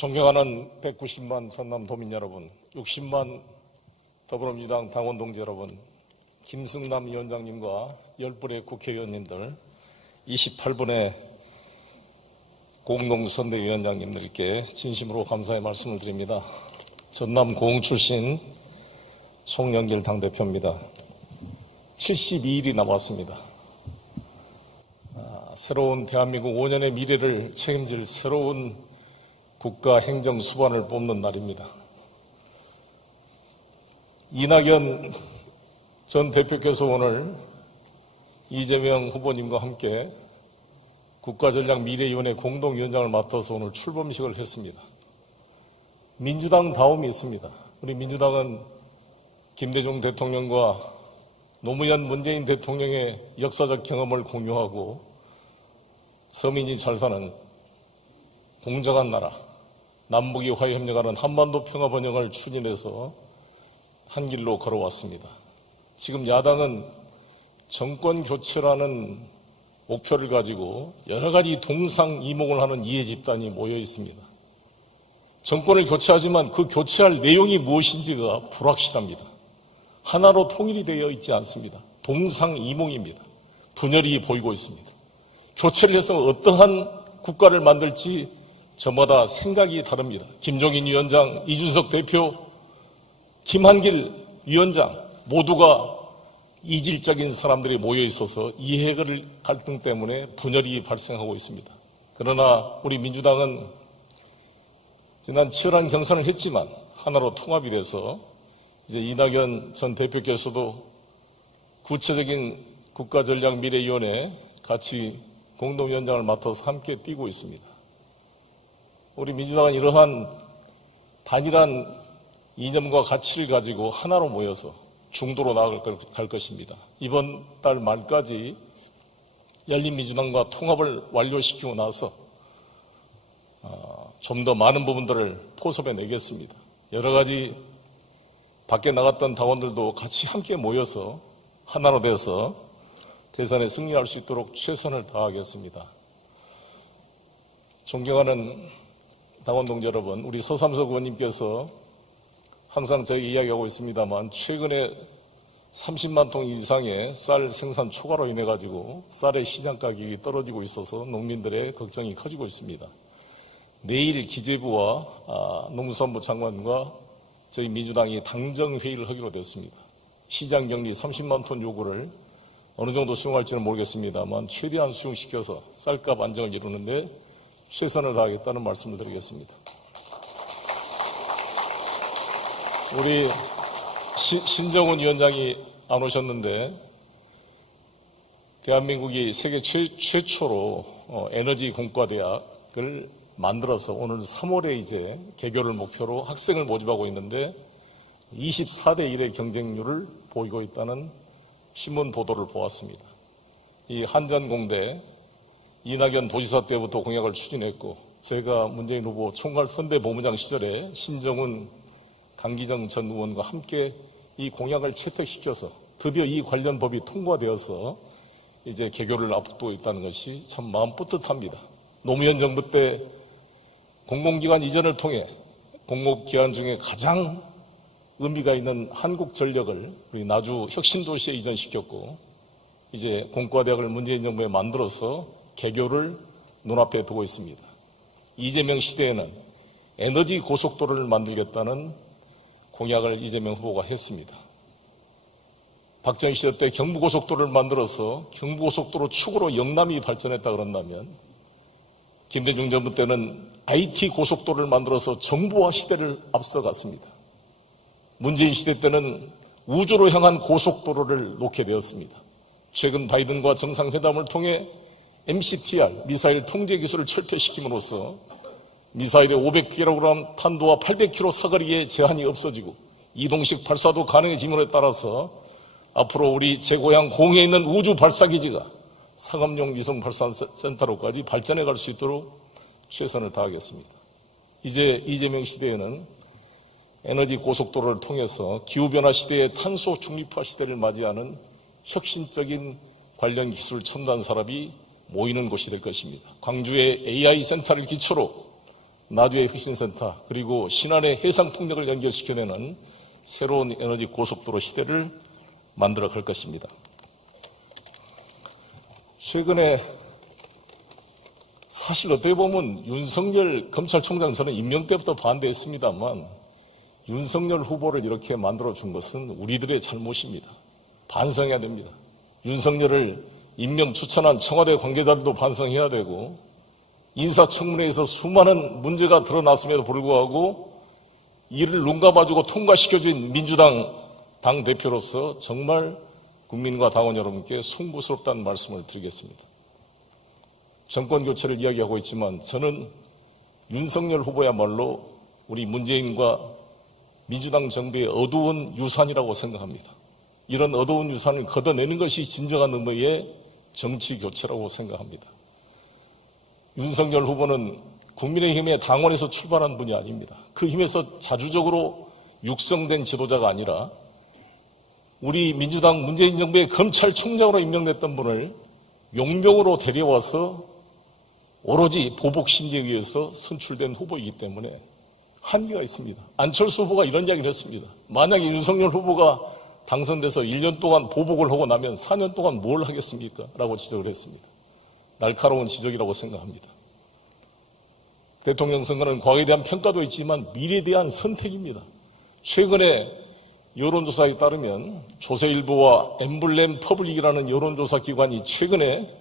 존경하는 190만 전남도민 여러분, 60만 더불어민주당 당원 동지 여러분, 김승남 위원장님과 10분의 국회의원님들, 28분의 공동선대위원장님들께 진심으로 감사의 말씀을 드립니다. 전남 고흥 출신 송영길 당대표입니다. 72일이 남았습니다. 새로운 대한민국 5년의 미래를 책임질 새로운 국가 행정 수반을 뽑는 날입니다. 이낙연 전 대표께서 오늘 이재명 후보님과 함께 국가전략미래위원회 공동위원장을 맡아서 오늘 출범식을 했습니다. 민주당 다움이 있습니다. 우리 민주당은 김대중 대통령과 노무현 문재인 대통령의 역사적 경험을 공유하고 서민이 잘 사는 공정한 나라, 남북이 화해협력하는 한반도 평화번영을 추진해서 한 길로 걸어왔습니다. 지금 야당은 정권 교체라는 목표를 가지고 여러 가지 동상이몽을 하는 이해 집단이 모여 있습니다. 정권을 교체하지만 그 교체할 내용이 무엇인지가 불확실합니다. 하나로 통일이 되어 있지 않습니다. 동상이몽입니다. 분열이 보이고 있습니다. 교체를 해서 어떠한 국가를 만들지 저마다 생각이 다릅니다. 김종인 위원장, 이준석 대표, 김한길 위원장 모두가 이질적인 사람들이 모여 있어서 이해를 갈등 때문에 분열이 발생하고 있습니다. 그러나 우리 민주당은 지난 치열한 경선을 했지만 하나로 통합이 돼서 이제 이낙연 전 대표께서도 구체적인 국가전략미래위원회 같이 공동위원장을 맡아서 함께 뛰고 있습니다. 우리 민주당은 이러한 단일한 이념과 가치를 가지고 하나로 모여서 중도로 나아갈 것입니다. 이번 달 말까지 열린민주당과 통합을 완료시키고 나서 좀 더 많은 부분들을 포섭해 내겠습니다. 여러 가지 밖에 나갔던 당원들도 같이 함께 모여서 하나로 돼서 대선에 승리할 수 있도록 최선을 다하겠습니다. 존경하는 당원 동지 여러분, 우리 서삼석 의원님께서 항상 저희 이야기하고 있습니다만 최근에 30만 통 이상의 쌀 생산 초과로 인해 가지고 쌀의 시장 가격이 떨어지고 있어서 농민들의 걱정이 커지고 있습니다. 내일 기재부와 농수산부 장관과 저희 민주당이 당정회의를 하기로 됐습니다. 시장 격리 30만 톤 요구를 어느 정도 수용할지는 모르겠습니다만 최대한 수용시켜서 쌀값 안정을 이루는데 최선을 다하겠다는 말씀을 드리겠습니다. 우리 신정훈 위원장이 안 오셨는데 대한민국이 세계 최초로 에너지 공과대학을 만들어서 오늘 3월에 이제 개교를 목표로 학생을 모집하고 있는데 24대 1의 경쟁률을 보이고 있다는 신문 보도를 보았습니다. 이 한전공대 이낙연 도지사 때부터 공약을 추진했고 제가 문재인 후보 총괄선대본부장 시절에 신정훈 강기정 전 의원과 함께 이 공약을 채택시켜서 드디어 이 관련 법이 통과되어서 이제 개교를 앞두고 있다는 것이 참 마음 뿌듯합니다. 노무현 정부 때 공공기관 이전을 통해 공공기관 중에 가장 의미가 있는 한국전력을 우리 나주 혁신도시에 이전시켰고 이제 공과대학을 문재인 정부에 만들어서 개교를 눈앞에 두고 있습니다. 이재명 시대에는 에너지 고속도로를 만들겠다는 공약을 이재명 후보가 했습니다. 박정희 시대 때 경부고속도로를 만들어서 경부고속도로 축으로 영남이 발전했다 그런다면 김대중 정부 때는 IT 고속도로를 만들어서 정보화 시대를 앞서갔습니다. 문재인 시대 때는 우주로 향한 고속도로를 놓게 되었습니다. 최근 바이든과 정상회담을 통해 MCTR 미사일 통제 기술을 철폐시킴으로써 미사일의 500kg 탄도와 800km 사거리의 제한이 없어지고 이동식 발사도 가능해짐에 따라서 앞으로 우리 제 고향 고흥에 있는 우주 발사기지가 상업용 위성 발사센터로까지 발전해 갈 수 있도록 최선을 다하겠습니다. 이제 이재명 시대에는 에너지 고속도로를 통해서 기후변화 시대의 탄소 중립화 시대를 맞이하는 혁신적인 관련 기술 첨단 산업이 모이는 곳이 될 것입니다. 광주의 AI 센터를 기초로 나주의 혁신센터 그리고 신안의 해상풍력을 연결시켜내는 새로운 에너지 고속도로 시대를 만들어 갈 것입니다. 최근에 사실 어떻게 보면 윤석열 검찰총장 저는 임명 때부터 반대했습니다만 윤석열 후보를 이렇게 만들어준 것은 우리들의 잘못입니다. 반성해야 됩니다. 윤석열을 임명 추천한 청와대 관계자들도 반성해야 되고 인사청문회에서 수많은 문제가 드러났음에도 불구하고 이를 눈 감아주고 통과시켜준 민주당 당대표로서 정말 국민과 당원 여러분께 송구스럽다는 말씀을 드리겠습니다. 정권 교체를 이야기하고 있지만 저는 윤석열 후보야말로 우리 문재인과 민주당 정부의 어두운 유산이라고 생각합니다. 이런 어두운 유산을 걷어내는 것이 진정한 의미의 정치 교체라고 생각합니다. 윤석열 후보는 국민의힘의 당원에서 출발한 분이 아닙니다. 그 힘에서 자주적으로 육성된 지도자가 아니라 우리 민주당 문재인 정부의 검찰총장으로 임명됐던 분을 용병으로 데려와서 오로지 보복 심리에 의해서 선출된 후보이기 때문에 한계가 있습니다. 안철수 후보가 이런 이야기를 했습니다. 만약에 윤석열 후보가 당선돼서 1년 동안 보복을 하고 나면 4년 동안 뭘 하겠습니까? 라고 지적을 했습니다. 날카로운 지적이라고 생각합니다. 대통령 선거는 과거에 대한 평가도 있지만 미래에 대한 선택입니다. 최근에 여론조사에 따르면 조선일보와 엠블렘 퍼블릭이라는 여론조사 기관이 최근에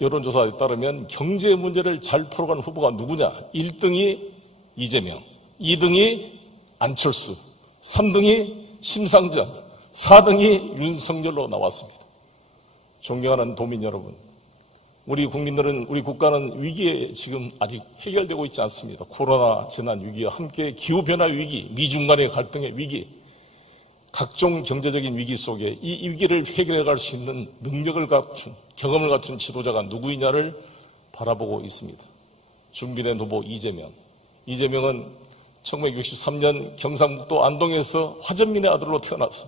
여론조사에 따르면 경제 문제를 잘 풀어가는 후보가 누구냐? 1등이 이재명, 2등이 안철수, 3등이 심상정, 4등이 윤석열로 나왔습니다. 존경하는 도민 여러분, 우리 국민들은, 우리 국가는 위기에 지금 아직 해결되고 있지 않습니다. 코로나 재난 위기와 함께 기후변화 위기, 미중 간의 갈등의 위기, 각종 경제적인 위기 속에 이 위기를 해결해 갈 수 있는 능력을 갖춘, 경험을 갖춘 지도자가 누구이냐를 바라보고 있습니다. 준비된 후보 이재명. 이재명은 1963년 경상북도 안동에서 화전민의 아들로 태어나서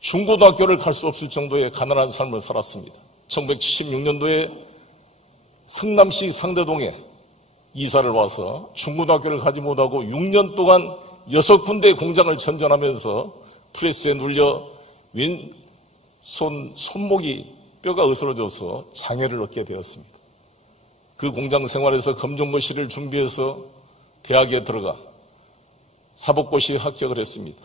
중고등학교를 갈 수 없을 정도의 가난한 삶을 살았습니다. 1976년도에 성남시 상대동에 이사를 와서 중고등학교를 가지 못하고 6년 동안 6군데의 공장을 전전하면서 프레스에 눌려 손목이 뼈가 으스러져서 장애를 얻게 되었습니다. 그 공장 생활에서 검정고시를 준비해서 대학에 들어가 사법고시에 합격을 했습니다.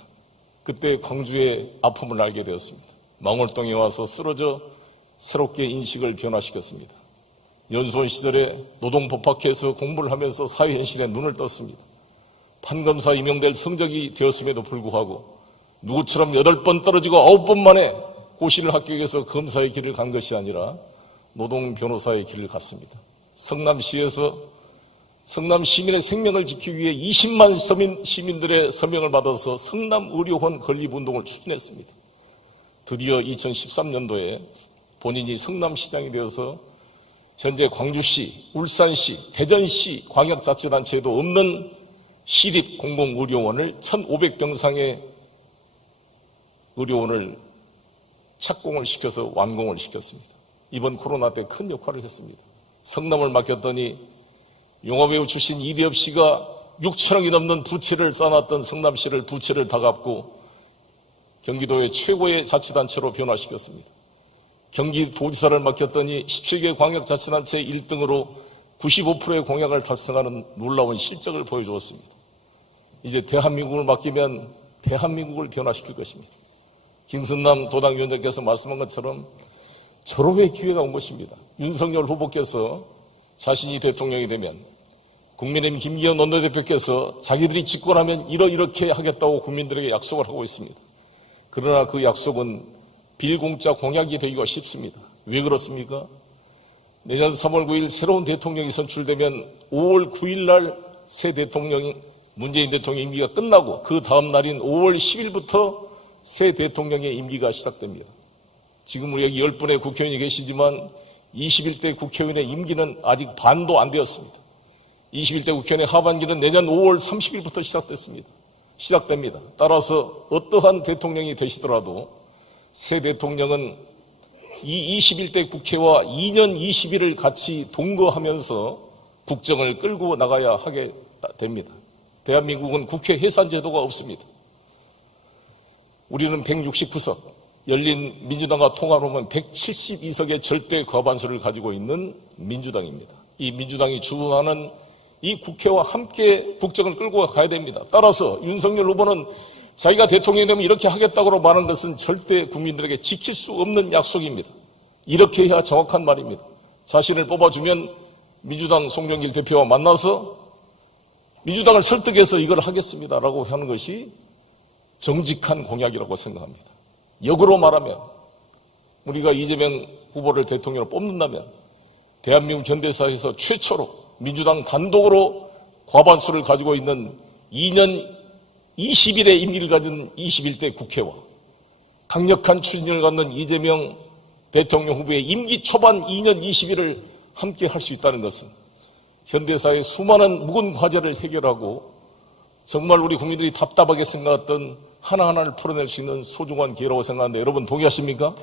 그때 광주의 아픔을 알게 되었습니다. 망월동에 와서 쓰러져 새롭게 인식을 변화시켰습니다. 연수원 시절에 노동법학회에서 공부를 하면서 사회현실에 눈을 떴습니다. 판검사 임용될 성적이 되었음에도 불구하고 누구처럼 8번 떨어지고 9번 만에 고시를 합격해서 검사의 길을 간 것이 아니라 노동 변호사의 길을 갔습니다. 성남시에서 성남 시민의 생명을 지키기 위해 20만 시민들의 서명을 받아서 성남의료원 건립운동을 추진했습니다. 드디어 2013년도에 본인이 성남시장이 되어서 현재 광주시, 울산시, 대전시 광역자치단체에도 없는 시립공공의료원을 1,500병상의 의료원을 착공을 시켜서 완공을 시켰습니다. 이번 코로나 때 큰 역할을 했습니다. 성남을 맡겼더니 영화배우 출신 이대엽 씨가 6천억이 넘는 부채를 쌓아놨던 성남시를 부채를 다 갚고 경기도의 최고의 자치단체로 변화시켰습니다. 경기도지사를 맡겼더니 17개 광역자치단체 1등으로 95%의 공약을 달성하는 놀라운 실적을 보여주었습니다. 이제 대한민국을 맡기면 대한민국을 변화시킬 것입니다. 김승남 도당위원장께서 말씀한 것처럼 절호의 기회가 온 것입니다. 윤석열 후보께서 자신이 대통령이 되면 국민의힘 김기현 원내대표께서 자기들이 집권하면 이렇게 하겠다고 국민들에게 약속을 하고 있습니다. 그러나 그 약속은 빌공짜 공약이 되기가 쉽습니다. 왜 그렇습니까? 내년 3월 9일 새로운 대통령이 선출되면 5월 9일 날 새 대통령 문재인 대통령 임기가 끝나고 그 다음 날인 5월 10일부터 새 대통령의 임기가 시작됩니다. 지금 우리 여기 10분의 국회의원이 계시지만 21대 국회의원의 임기는 아직 반도 안 되었습니다. 21대 국회의원의 하반기는 내년 5월 30일부터 시작됩니다. 따라서 어떠한 대통령이 되시더라도 새 대통령은 이 21대 국회와 2년 20일을 같이 동거하면서 국정을 끌고 나가야 하게 됩니다. 대한민국은 국회 해산 제도가 없습니다. 우리는 169석, 열린 민주당과 통합하면 172석의 절대 과반수를 가지고 있는 민주당입니다. 이 민주당이 주도하는 이 국회와 함께 국정을 끌고 가야 됩니다. 따라서 윤석열 후보는 자기가 대통령이 되면 이렇게 하겠다고 말하는 것은 절대 국민들에게 지킬 수 없는 약속입니다. 이렇게 해야 정확한 말입니다. 자신을 뽑아주면 민주당 송영길 대표와 만나서 민주당을 설득해서 이걸 하겠습니다라고 하는 것이 정직한 공약이라고 생각합니다. 역으로 말하면 우리가 이재명 후보를 대통령으로 뽑는다면 대한민국 현대사에서 최초로 민주당 단독으로 과반수를 가지고 있는 2년 20일의 임기를 가진 21대 국회와 강력한 추진력을 갖는 이재명 대통령 후보의 임기 초반 2년 20일을 함께 할 수 있다는 것은 현대사의 수많은 묵은 과제를 해결하고 정말 우리 국민들이 답답하게 생각했던 하나하나를 풀어낼 수 있는 소중한 기회라고 생각하는데 여러분 동의하십니까?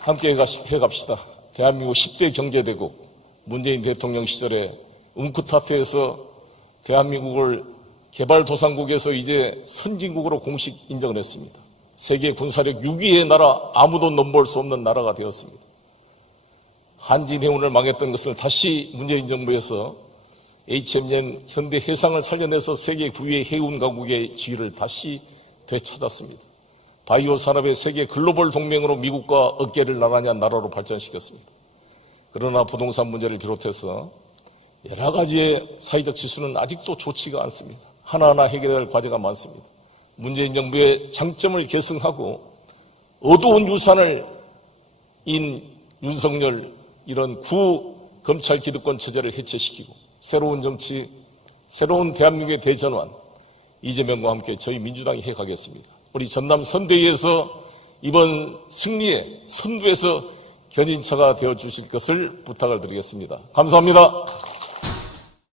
함께 해갑시다. 대한민국 10대 경제대국 문재인 대통령 시절에 웅크타트에서 대한민국을 개발도상국에서 이제 선진국으로 공식 인정을 했습니다. 세계 군사력 6위의 나라, 아무도 넘볼 수 없는 나라가 되었습니다. 한진해운을 망했던 것을 다시 문재인 정부에서 HMM 현대해상을 살려내서 세계 9위의 해운 강국의 지위를 다시 되찾았습니다. 바이오 산업의 세계 글로벌 동맹으로 미국과 어깨를 나란히 한 나라로 발전시켰습니다. 그러나 부동산 문제를 비롯해서 여러 가지의 사회적 지수는 아직도 좋지가 않습니다. 하나하나 해결해야 할 과제가 많습니다. 문재인 정부의 장점을 계승하고 어두운 유산을 인 윤석열 이런 구검찰 기득권 체제를 해체시키고 새로운 정치, 새로운 대한민국의 대전환 이재명과 함께 저희 민주당이 해가겠습니다. 우리 전남 선대위에서 이번 승리의 선두에서 견인차가 되어주실 것을 부탁을 드리겠습니다. 감사합니다.